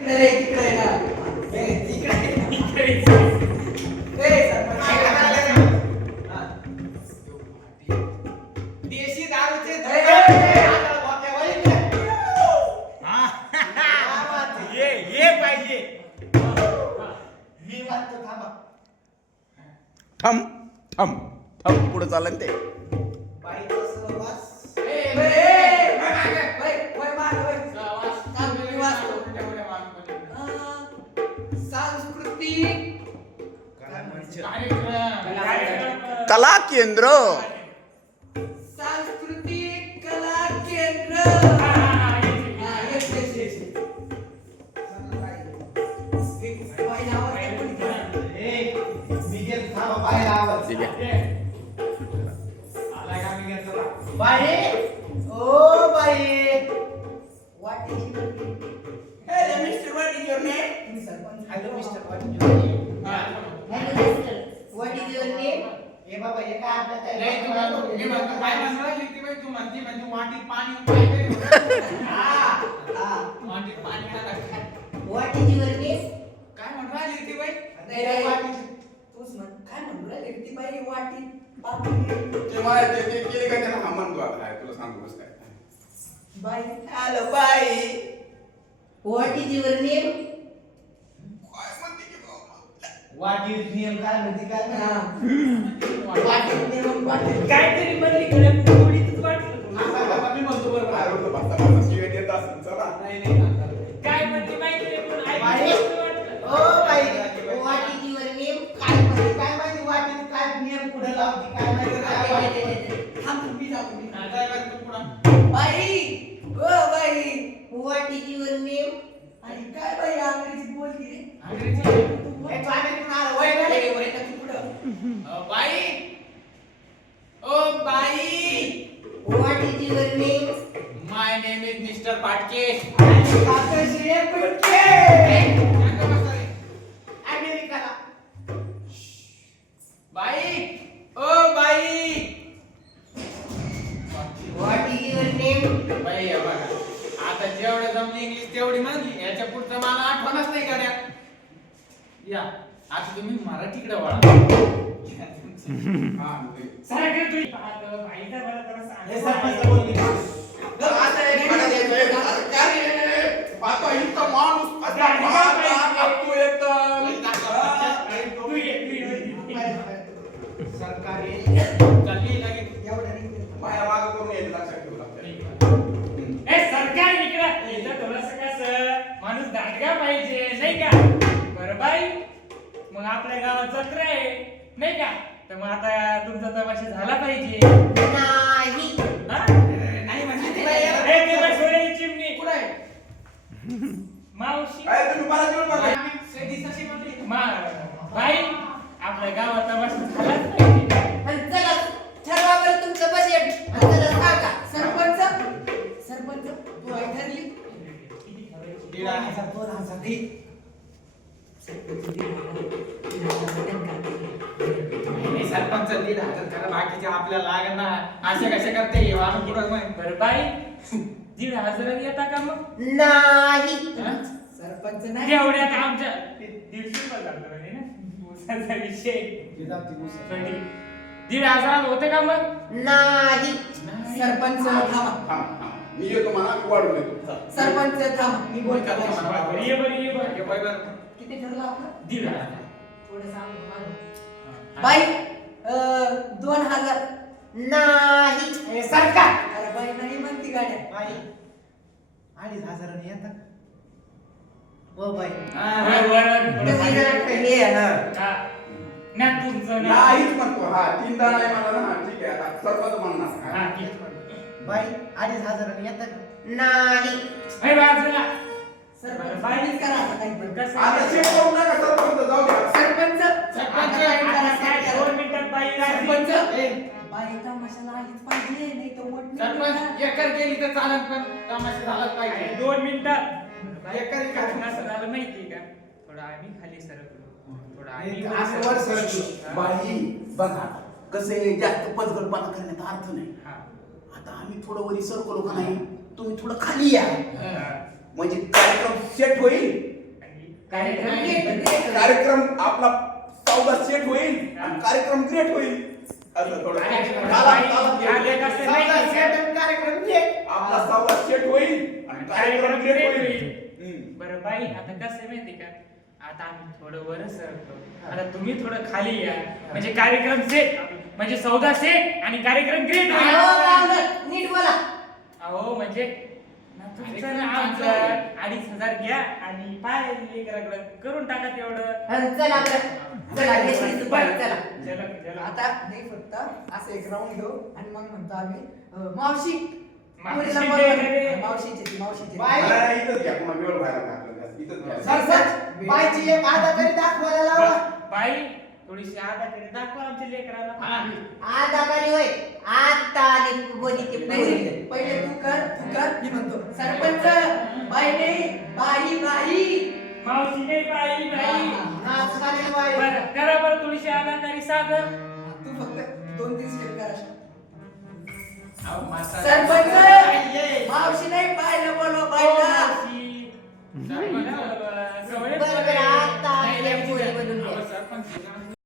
देशी दारूचे ये पाहिजे. मी वाटतो थांबा. थम थम थम पुढे चाललं ना ते. बाईचा सहवास. सांस्कृतिक कला केंद्र. सांस्कृतिक कला केंद्र. ठीक आहे. बाई ओ बाई what is your name? Hello mister what is your name? Hello mister what is your name? Hello mister what is your name? हे बाबा हे काय आपलं काय नाही तू म्हणतो मी म्हणतो काय म्हणतो लिखती बाई तू म्हणती म्हणजे वाटीत पाणी पाहिजे. हा वाटीत पाणी आलं व्हॉट इज युअर नेम? काय म्हणतो लिखती बाई नाही रे वाटी तूच म्हण काय म्हणू राहिली ती बाई वाटी पापी ते मला ते केले का त्याला हा म्हणतो आता काय तुला सांगू बस काय. बाई हॅलो बाई व्हॉट इज युअर नेम? काय म्हणते की बाबा? वाटी नियम काय म्हणते काय हा. वाटी नियम वाटी काहीतरी म्हणली कडे थोडीच वाटलं तुला. बाबा मी म्हणतो बरोबर काय होतं भाता शिवाय देत असेल चला. नाही काय म्हणते माहिती नाही पण बाई. ऐकलं वाटलं. ओ बाई व्हॉट इज युअर नेम? काय म्हणते काय माहिती वाटी काय नियम पुढे लावते काय माहिती काय थांब मी जातो मी हा, काय बरं तू पुढं. बाई ओ बाई व्हॉट इज युअर नेम? आणि काय बाई अंग्रेजीत बोलती रे अंग्रेजी. ए तू अमेरिकन आला वय रे वय का तू पुढं बाई ओ बाई what is your name? My name is mister Patke. काकाश्री कुठे अमेरिकाला बाई ओ बाई व्हॉट इज युअर नेम? बाई हे बघा आता जेवढं जमली इंग्लिश तेवढी म्हणली याच्या पुढचं मला आठवणच नाही गड्या. या आता तुम्ही मराठीकडे वळा. हा ते. सारखे तू आता बाईचा मला जरा सांग. हे सरपंच बोलली आता एक मला द्यायचंय. अरे पाहतो इथं माणूस असा पाहता तू एकदम. तू ये. सरकारी चालली लगेच. एवढं नाही माया मागं करून यायचं लक्षात ठेवू लागतं. ए सरकार इकडं इथं थोडंसं कसं माणूस दाटगा पाहिजे नाही का. बरं बाई मग आपल्या गावात जत्रा आहे नाही का तर मग आता तुमचा तमाशा झाला पाहिजे. नाही. हा? नाही म्हणजे ती बाई ए, ते बघ सोन्याची चिमणी कुठं आहे मावशी काय तुम्ही मला जेवण बघा. दिसाशी म्हणली बाई आपल्या गावात तमाशा झालाच पाहिजे. आणि चला ठरवा बरं तुमचं बजेट आणि चला सांगा. सरपंच सरपंच तू आई ठरली किती ठरवायची? 1,500 2,000 दे हे सरपंच 1,500 करा बाकीचे आपल्याला लागणार असे कसे करते हे वाढून पुढं मग. बरं बाई 1,500 येता का मग? नाही. हा? सरपंच नाही तेवढ्यात आमच्या 150 रुपये लागणार आहे ना ऊसाचा विषय. 1,500 होते का मग? नाही. सरपंच थांबा थांब, थांब. मी येतो मला वाढून येतो. सरपंच थांबा मी बोलतो बरं, ये बरं ये बरं. ये बाई बरं. किती ठरलं आपलं 1,500. थोडं सांग बाई 2,000 नाही. ए, सरकार अरे बाई नाही म्हणती गाड्या बाई 2,500 येतात हो बाई हा, बरं, तुम्ही बरं. जरा हे हा. नाही तुमचं ना. नाहीच म्हणतो हा 3दा नाही मला ना ठीक आहे आता सरपंच म्हणणार. हा, हा. ठीक. बाई 2,500 येतात नाही. ए, बाजूला. सरपंच बाईच करा आता काही पण. कसं आता आहे? चेक करू नका सरपंच जाऊ द्या. सरपंच आता आता बाई करा, काय काय करा? 2 मिनिटात बाई सरपंच राहते. ए, बाई तमाशाला आलीच पाहिजे नाही तर मोठ सरपंच एकर गेली तर चालत पण तमाशा झालाच पाहिजे. 2 मिनिटात एकर कसं झालं माहितीये का थोडं आम्ही खाली सरकलो थोडं आम्ही असं वर सरकलो. बाई बघा कसं आहे जास्त पचगडपणा करण्यात अर्थ नाही. हा. आता आम्ही थोडं वरी सरकलो का नाही तुम्ही थोडं खाली या. हा. म्हणजे कार्यक्रम सेट होईल. कार्यक्रम आपला सौदा सेट होईल आणि कार्यक्रम ग्रेट होईल. असं थोडं कार्यक्रम घे. आपला सौदा सेट होईल आणि कार्यक्रम ग्रेट होईल. बरं बाई आता कसं आहे माहिती का, आता आम्ही थोडं वर सरकतो, आता तुम्ही थोडं खाली या, म्हणजे कार्यक्रम सेट, म्हणजे सौदा सेट आणि कार्यक्रम ग्रेट होईल. नीट बोला. अहो म्हणजे तुमचं ना आमचं 2,500 घ्या आणि पाय लेकराकडं करून टाका तेवढं. चला चला घेतली बरं. चला. चला. आता नाही फक्त असं एक राऊंड घेऊ आणि मग म्हणतो आम्ही मावशी मावशी मुलीला दे बोलवा. रे. मावशीची बाई. मला इथंच घ्या, पुन्हा वेळ व्हायला लागला. इथंच घ्या. सरपंच बाईची एक अदाकारी दाखवायला लावा. बाई थोडीशी अदाकारी दाखवा आमच्या लेकराला. आता आली होय. आता आली बोली की नाही, पहिले तू कर मी म्हणतो सरपंच बाई नाही बाई मावशी नाही बाई बाई. नाच झाली बाई. बरं करा बरं थोडीशी अदाकारी साधं. तू फक्त 2-3 स्टेप कर अशा. अहो, म्हातारा. सरपंच मावशी नाही बाईला बोलवा बाईला. मावशी.